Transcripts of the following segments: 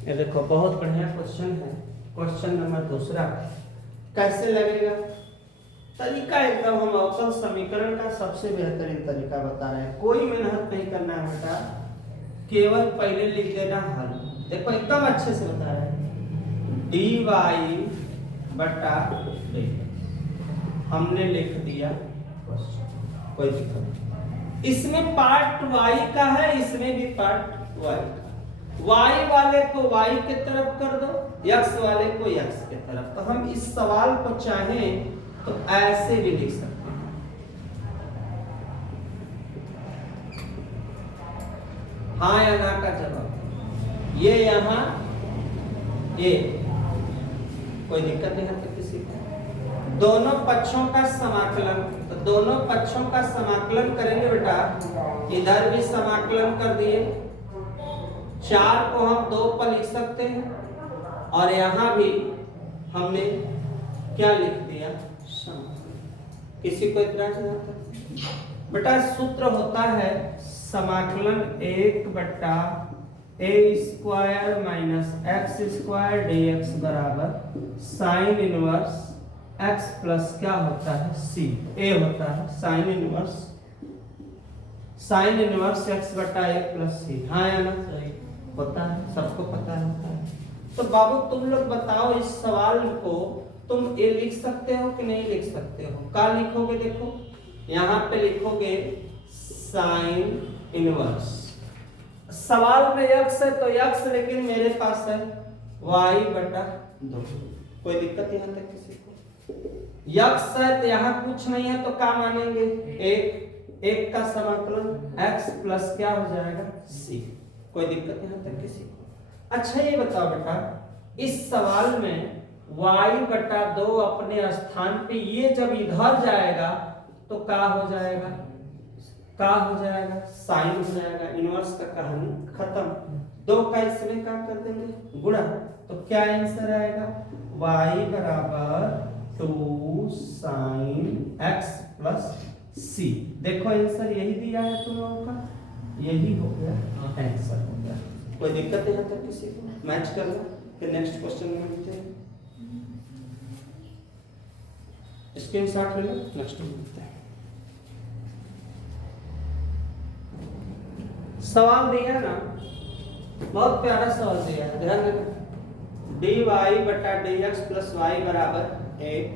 ये देखो बहुत बढ़िया क्वेश्चन है। क्वेश्चन नंबर दूसरा कैसे लगेगा तरीका एकदम हम अवकल समीकरण का सबसे बेहतरीन तरीका बता रहे हैं। कोई मेहनत नहीं करना है बेटा, केवल पहले लिख देना हल। देखो एकदम अच्छे से बता रहे हैं, dy बटा dx हमने लिख दिया क्वेश्चन, कोई दिक्कत नहीं। इसमें पार्ट y का है, इसमें भी पार्ट y का। y वाले को y के तरफ कर दो, x वाले को x के तरफ। तो हम इस सवाल को चाहें तो ऐसे भी लिख सकते हैं, हाँ या ना का जवाब ये यहाँ ये, कोई दिक्कत नहीं है किसी को। दोनों पक्षों का समाकलन, तो दोनों पक्षों का समाकलन करेंगे बेटा, इधर भी समाकलन कर दिए, 4 को हम 2 पर लिख सकते हैं, और यहाँ भी हमने क्या लिख दिया, किसी को इतराज नहीं आता बेटा। सूत्र होता है समाकलन 1 बटा a square minus x square dx बराबर साइन इनवर्स x प्लस क्या होता है c। a होता है साइन इनवर्स x बटा a प्लस c, हाँ या ना, सही होता है, सबको पता होता है। तो बाबू तुम लोग बताओ, इस सवाल को तुम ये लिख सकते हो कि नहीं लिख सकते हो? क्या लिखोगे? देखो यहाँ पे लिखोगे साइन इनवर्स, सवाल में x है तो x, लेकिन मेरे पास है y बटा 2। कोई दिक्कत यहाँ तक किसी को? x है तो यहाँ कुछ नहीं है तो क्या मानेंगे, एक का समाकलन x प्लस क्या हो जाएगा c। कोई दिक्कत यहाँ तक किसी को? अच्छा ये बताओ बेटा, इस सवाल में y बटा 2 अपने स्थान पे, ये जब इधर जाएगा तो क्या हो जाएगा, क्या हो जाएगा, साइन हो जाएगा। इनवर्स का कहानी खत्म। 2 का इसमें क्या कर देंगे, गुणा। तो क्या आंसर आएगा, y बराबर 2 साइन x प्लस c। देखो आंसर यही दिया है तुम लोगों का, यही हो गया आंसर हो गया। कोई दिक्कत है यहाँ तक किसी को? मैच कर लो, फिर नेक्स्ट क्वेश्चन में मिलते हैं। स्क्रीनशॉट ले लो, नेक्स्ट में मिलते हैं। सवाल दिया ना, बहुत प्यारा सवाल दिया है, ध्यान देना। dy बटा dx प्लस y बराबर 1,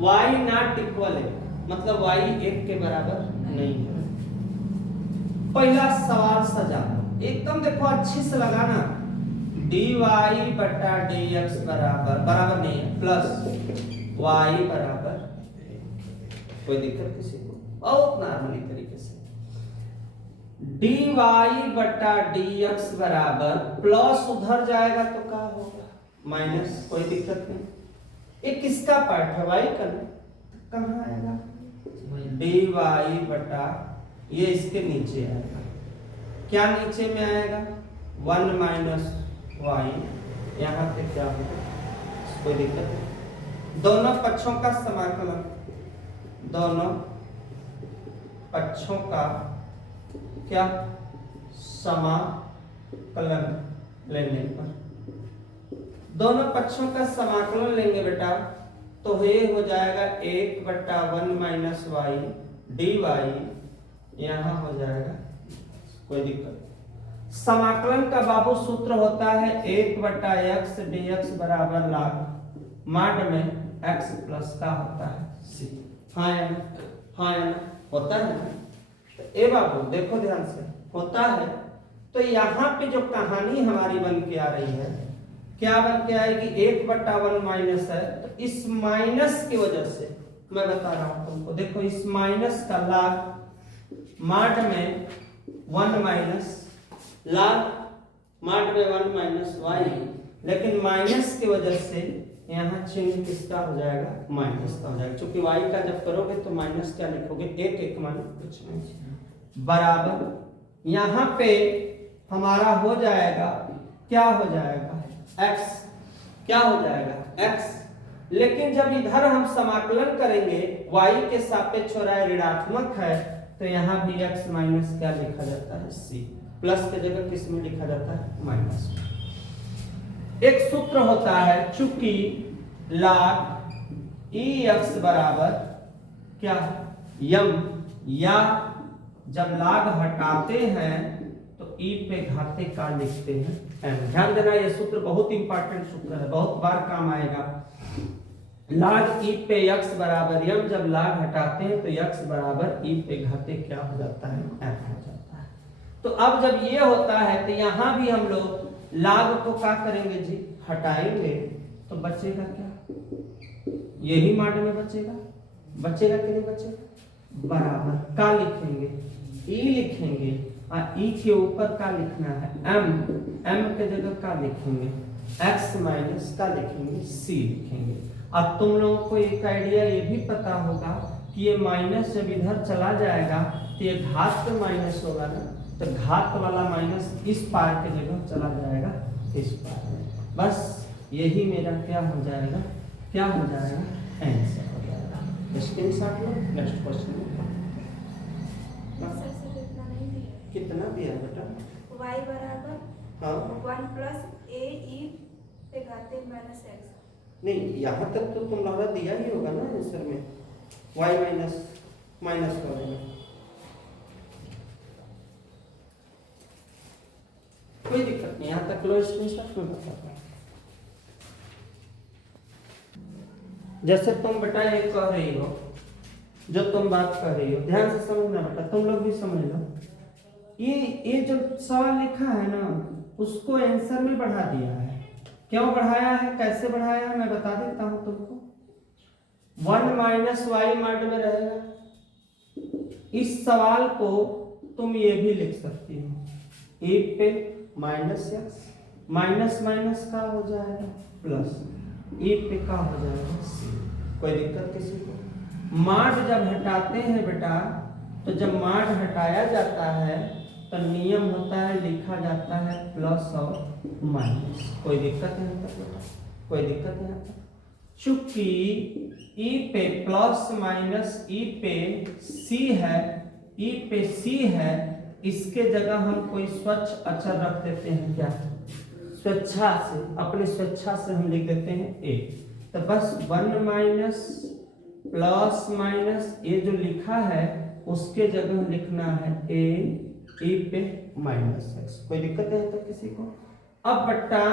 y नॉट इक्वल है, मतलब y 1 के बराबर नहीं है। पहला सवाल सजा एकदम, देखो अच्छे से लगाना। dy बटा dx बराबर नहीं है, प्लस y बराबर, कोई दिक्कत किसी को? बहुत नॉर्मली तरीके से dy बटा dx बराबर, प्लस उधर जाएगा तो क्या होगा, माइनस। कोई दिक्कत नहीं, ये किसका पार्ट है, y का, कहाँ आएगा, dy बटा, ये इसके नीचे आएगा, क्या नीचे में आएगा, 1 माइनस y, यहाँ पे क्या होगा, कोई दिक्कत नहीं। दोनों पक्षों का समाकलन, दोनों पक्षों का क्या समाकलन लेने पर, दोनों पक्षों का समाकलन लेंगे बेटा, तो ये हो जाएगा 1 बटा 1 माइनस y dy, यहाँ हो जाएगा, कोई दिक्कत। समाकलन का बाबू सूत्र होता है 1 बटा x dx बराबर log माड में x प्लस का होता है c। हाँ या ना, हाँ या ना, होता है ना? तो ए बाबू देखो ध्यान से, होता है। तो यहाँ पे जो कहानी हमारी बन के आ रही है, क्या बन के आएगी, 1 बटा 1 माइनस है, तो इस माइनस की वजह से मैं बता रहा हूं तुमको, देखो इस माइनस का लाग माड में 1 माइनस, लाग माड में 1 माइनस y, लेकिन माइनस की वजह से यहाँ चिन्ह किसका हो जाएगा, माइनस का हो जाएगा। क्योंकि y का जब करोगे तो माइनस क्या लिखोगे, 1 मान कुछ नहीं, बराबर यहाँ पे हमारा हो जाएगा, क्या हो जाएगा, x, क्या हो जाएगा x। लेकिन जब इधर हम समाकलन करेंगे, y के सापेक्ष हो रहा है, ऋणात्मक है, तो यहाँ भी x माइनस क्या लिखा जाता है, c। प्लस के जगह किस में लिखा जाता है, माइनस। एक सूत्र होता है, चूंकि log EX बराबर क्या यम, या जब लाग हटाते हैं तो ई पे घाते का लिखते हैं एम। ध्यान देना, यह सूत्र बहुत इंपॉर्टेंट सूत्र है, बहुत बार काम आएगा। लाग ई पे यक्स बराबर यम, जब लाग हटाते हैं तो यक्स बराबर ई पे घाते क्या हो जाता है, एम हो जाता है। तो अब जब ये होता है तो यहां भी हम लोग लाग को क्या करेंगे जी, हटाएंगे तो बचेगा क्या, यही माड में बचेगा, बचेगा कि नहीं बचेगा, बराबर का लिखेंगे, ई लिखेंगे और ई के ऊपर का लिखना है एम, एम के जगह का लिखेंगे, एक्स माइनस का लिखेंगे, सी लिखेंगे। अब तुम लोगों को एक आइडिया ये भी पता होगा कि ये माइनस जब इधर चला जाएगा तो ये घात पे माइनस होगा ना, तो घात वाला माइनस इस पार के जगह चला जाएगा इस पार में, बस यही मेरा क्या हो जाएगा, क्या हो जाएगा, आंसर हो जाएगा। स्क्रीनशॉट लो, नेक्स्ट क्वेश्चन। कितना दिया बेटा, y बराबर हाँ 1 प्लस a e पे घाते माइनस x। नहीं, यहाँ तक तो तुम लोगों ने दिया ही होगा ना आंसर में, y माइनस माइनस वाले में कोई दिक्कत नहीं, यहाँ तक लो स्क्रीनशॉट में बताता हूँ। जैसे तुम बेटा ये कह रही हो, जो तुम बात कर रही हो ध्यान से समझना बेटा, तुम लोग भी समझ लो। ये जो सवाल लिखा है ना उसको आंसर में बढ़ा दिया है। क्यों बढ़ाया है, कैसे बढ़ाया है मैं बता देता हूं तुमको। 1 माइनस वाई माड में रहेगा। इस सवाल को तुम ये भी लिख सकती हो, ए पे माइनस एक्स, माइनस माइनस का हो जाएगा प्लस, ए पे का हो जाएगा सी। कोई दिक्कत किसी को? माड जब हटाते हैं बेटा, तो जब माड हटाया जाता है तो नियम होता है, लिखा जाता है प्लस और माइनस। कोई दिक्कत है यहाँ तक? कोई दिक्कत है यहाँ तक? चूंकि ई पे प्लस माइनस ई पे सी है, ई पे सी है, इसके जगह हम कोई स्वच्छ अक्षर रख देते हैं, क्या स्वेच्छा से, अपने स्वेच्छा से हम लिख देते हैं ए। तो बस 1 माइनस प्लस माइनस ये जो लिखा है उसके जगह लिखना है ए, ई पे माइनस एक्स। कोई दिक्कत है तो किसी को? अब बट्टा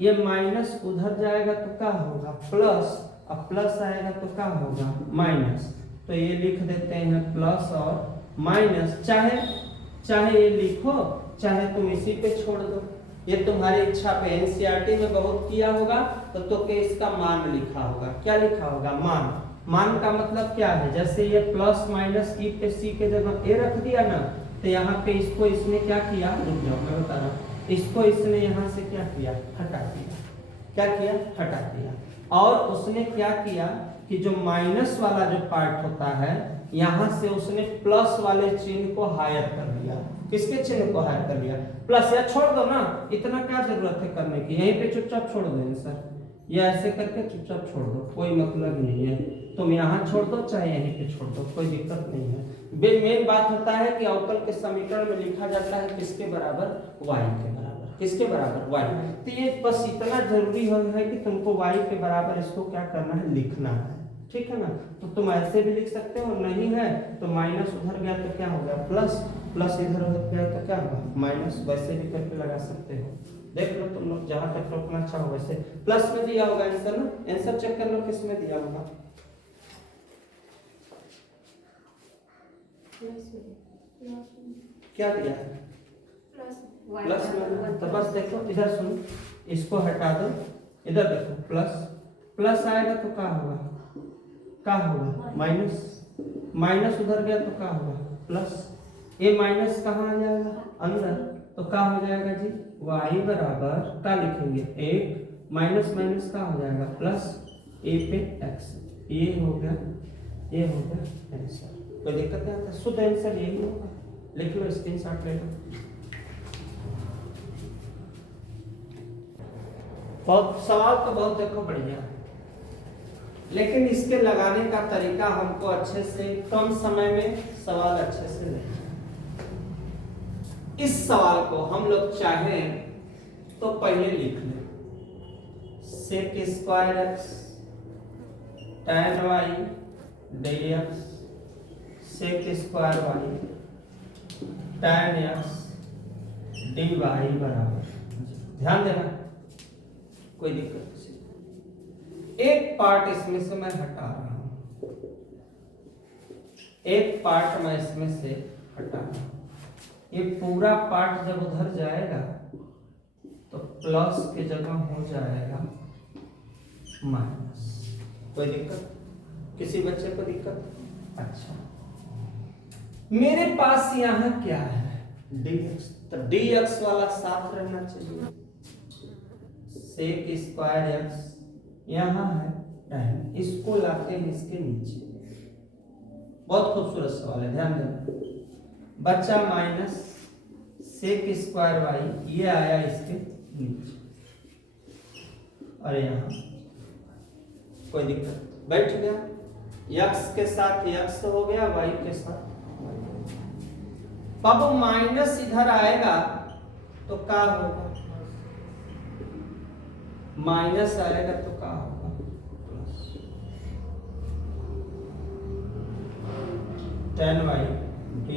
ये माइनस उधर जाएगा तो क्या होगा, प्लस, अब प्लस आएगा तो क्या होगा, माइनस। तो ये लिख देते हैं प्लस और माइनस, चाहे ये लिखो चाहे तुम इसी पे छोड़ दो, ये तुम्हारी इच्छा पे। एनसीईआरटी में बहुत किया होगा तो के इसका मान लिखा होगा, क्या लिखा होगा, मान। मान का मतलब क्या है, जैसे ये प्लस माइनस ई पे सी के जगह ए रख दिया ना, तो यहाँ पे इसको इसने क्या किया, रुक जाओ मैं बता रहा हूँ, इसको इसने यहाँ से क्या किया, हटा दिया। क्या किया, हटा दिया। और उसने क्या किया कि जो माइनस वाला जो पार्ट होता है यहाँ से उसने प्लस वाले चिन्ह को हायर कर दिया। किसके चिन्ह को हायर कर लिया, प्लस। या छोड़ दो ना, इतना क्या जरूरत है करने की, यहीं पे चुपचाप छोड़ दो आंसर, या ऐसे करके चुपचाप छोड़ दो, कोई मतलब नहीं है। तुम यहाँ छोड़ दो चाहे यहीं पे छोड़ दो, कोई दिक्कत नहीं है। मेन बात होता है कि अवकल के समीकरण में लिखा जाता है किसके बराबर, y के बराबर। किसके बराबर, y। तो ये बस इतना जरूरी है कि तुमको y के बराबर इसको क्या करना है, लिखना है, ठीक है ना। तो तुम ऐसे भी लिख सकते हो, नहीं है तो माइनस उधर गया तो क्या होगा, प्लस, प्लस इधर गया तो क्या होगा, माइनस। वैसे भी करके लगा सकते हो, देख लो तुम लोग जहां तक रोकना चाहो वैसे। प्लस में दिया होगा आंसर ना, आंसर चेक कर लो किस में दिया होगा, क्या दिया है, प्लस में। तो बस देखो इधर सुनो, इसको हटा दो, इधर देखो प्लस, प्लस आएगा तो क्या होगा, क्या होगा, माइनस, माइनस उधर गया तो क्या होगा, प्लस। ये माइनस कहाँ आ जाएगा, अंदर, तो क्या हो जाएगा जी, y बराबर क्या लिखेंगे, 1 माइनस माइनस का हो जाएगा प्लस, a पे x। ये हो गया आंसर। कोई दिक्कत नहीं है, शुद्ध आंसर यही होगा। लिख लो, स्क्रीनशॉट ले लो। बहुत सवाल तो बहुत देखो बढ़िया, लेकिन इसके लगाने का तरीका हमको अच्छे से, कम समय में सवाल अच्छे से नहीं। इस सवाल को हम लोग चाहें तो पहले लिख लें, sec square x tan y d x sec square y tan x d y बराबर, ध्यान देना कोई दिक्कत नहीं। एक पार्ट इसमें से मैं हटा रहा हूं, एक पार्ट मैं इसमें से हटा रहा हूं। ये पूरा पार्ट जब उधर जाएगा तो प्लस की जगह हो जाएगा माइनस। कोई दिक्कत, किसी बच्चे को दिक्कत? अच्छा, मेरे पास यहां क्या है dx, तो dx वाला साथ रहना चाहिए। सेक स्क्वायर एक्स यहां है tan, इसको लाते हैं इसके नीचे। बहुत खूबसूरत सवाल है, ध्यान देना। बच्चा माइनस सेक स्क्वायर वाई, ये आया इसके नीचे, और यहाँ कोई दिक्कत, बैठ गया। x के साथ x हो गया, y के साथ y। अब माइनस इधर आएगा तो क्या होगा? माइनस आएगा तो क्या होगा? tan y dy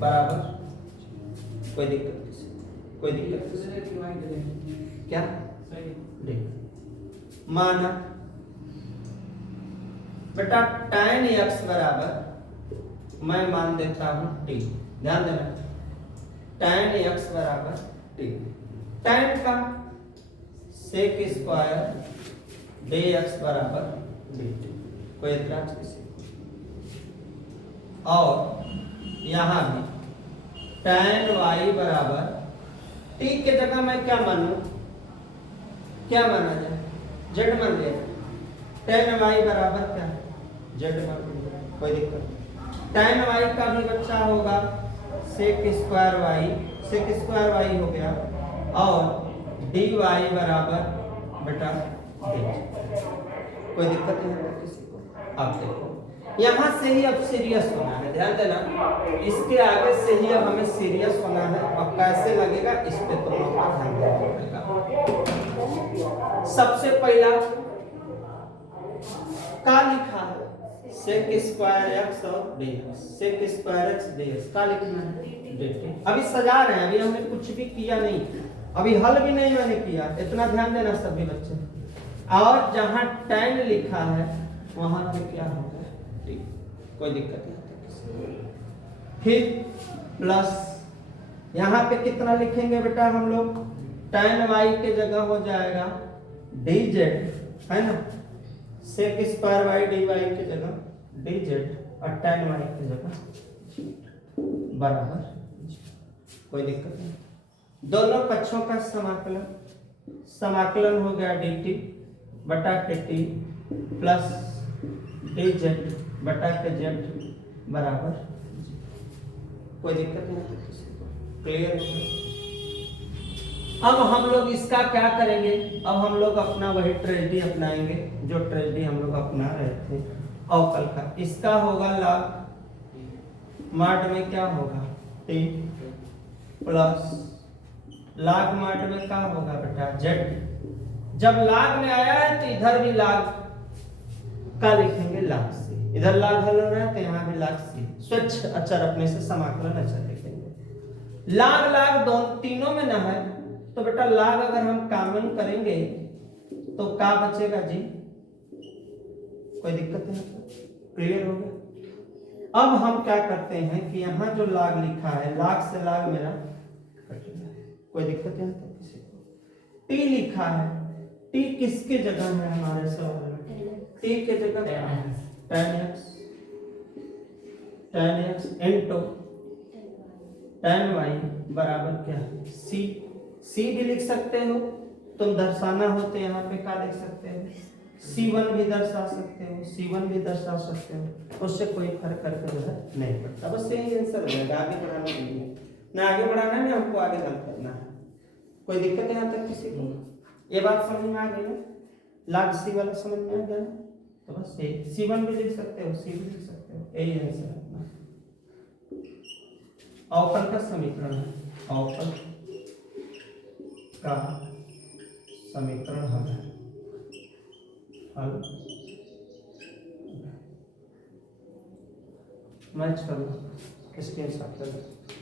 बराबर, कोई दिक्कत किसी, कोई दिक्कत किसी? क्या माना बेटा tan x बराबर मैं मान देता हूं t, ध्यान देना tan x बराबर t, tan का सेक स्क्वायर dx बराबर dt, कोई एतराज किसी? और यहां भी tan y बराबर t के जगह मैं क्या मानूं, क्या माना जाए? z मान लिया। tan y बराबर क्या है? z मान लिया, कोई दिक्कत। tan y का भी बच्चा होगा sec square y, sec square y हो गया, और dy बराबर बेटा dt, कोई दिक्कत नहीं है किसी को? आप देखो यहां से ही अब सीरियस होना है, ध्यान देना, इसके आगे से ही अब हमें सीरियस होना है। और कैसे लगेगा इस पे तो ध्यान देना पड़ेगा। सबसे पहला क्या लिखा है? सेक स्क्वायर एक्स और dx, sec square x dx क्या लिखना है? dt। अभी सजा रहे हैं, अभी हमने कुछ भी किया नहीं, अभी हल भी नहीं मैंने किया, इतना ध्यान देना सभी बच्चे। और जहां tan लिखा है वहां पे क्या होगा? कोई दिक्कत नहीं। फिर प्लस यहां पे कितना लिखेंगे बेटा हम लोग? tan y के जगह हो जाएगा dz, है ना, सेक स्क्वायर y dy के जगह dz, और tan y के जगह बराबर, कोई दिक्कत नहीं। दोनों पक्षों का समाकलन, समाकलन हो गया dt बटा dt प्लस dz बटा के z बराबर, कोई दिक्कत नहीं, क्लियर है? अब हम लोग इसका क्या करेंगे? अब हम लोग अपना वही ट्रेजेडी अपनाएंगे जो ट्रेजेडी हम लोग अपना रहे थे अवकल का। इसका होगा log माड में क्या होगा? t प्लस log माड में क्या होगा बेटा? z। जब log में आया है तो इधर भी log का लिखेंगे log c, इधर log हल हो रहा है तो यहाँ भी log c, स्वच्छ अचर अपने से समाकलन अचर लिखेंगे। log log दोनों तीनों में ना है तो बेटा log अगर हम कॉमन करेंगे तो क्या बचेगा जी? कोई दिक्कत नहीं, क्लियर हो गया? अब हम क्या करते हैं कि यहाँ जो log लिखा है, log से log मेरा कटेगा, कोई दिक्कत नहीं किसी को? t लिखा है, t किसके जगह है हमारे सवाल में? t के जगह tan x into tan y बराबर क्या है? c। c भी लिख सकते हो, तुम दर्शाना हो तो यहाँ पे क्या लिख सकते हो? c1 भी दर्शा सकते हो, c1 भी दर्शा सकते हो, उससे कोई फर्क करके जो है नहीं पड़ता। बस यही आंसर हो जाएगा, आगे बढ़ाना नहीं है, ना आगे बढ़ाना है ना हमको आगे हल करना है। कोई दिक्कत यहाँ तक किसी को? ये बात समझ में आ गई है? log c वाला समझ में आ गया? तो बस यही, c1 भी लिख सकते हो, c भी लिख सकते हो, यही आंसर है अपना। अवकल का समीकरण है, अवकल का समीकरण हल है। हल मैच कर लो, स्क्रीन शॉट कर लो।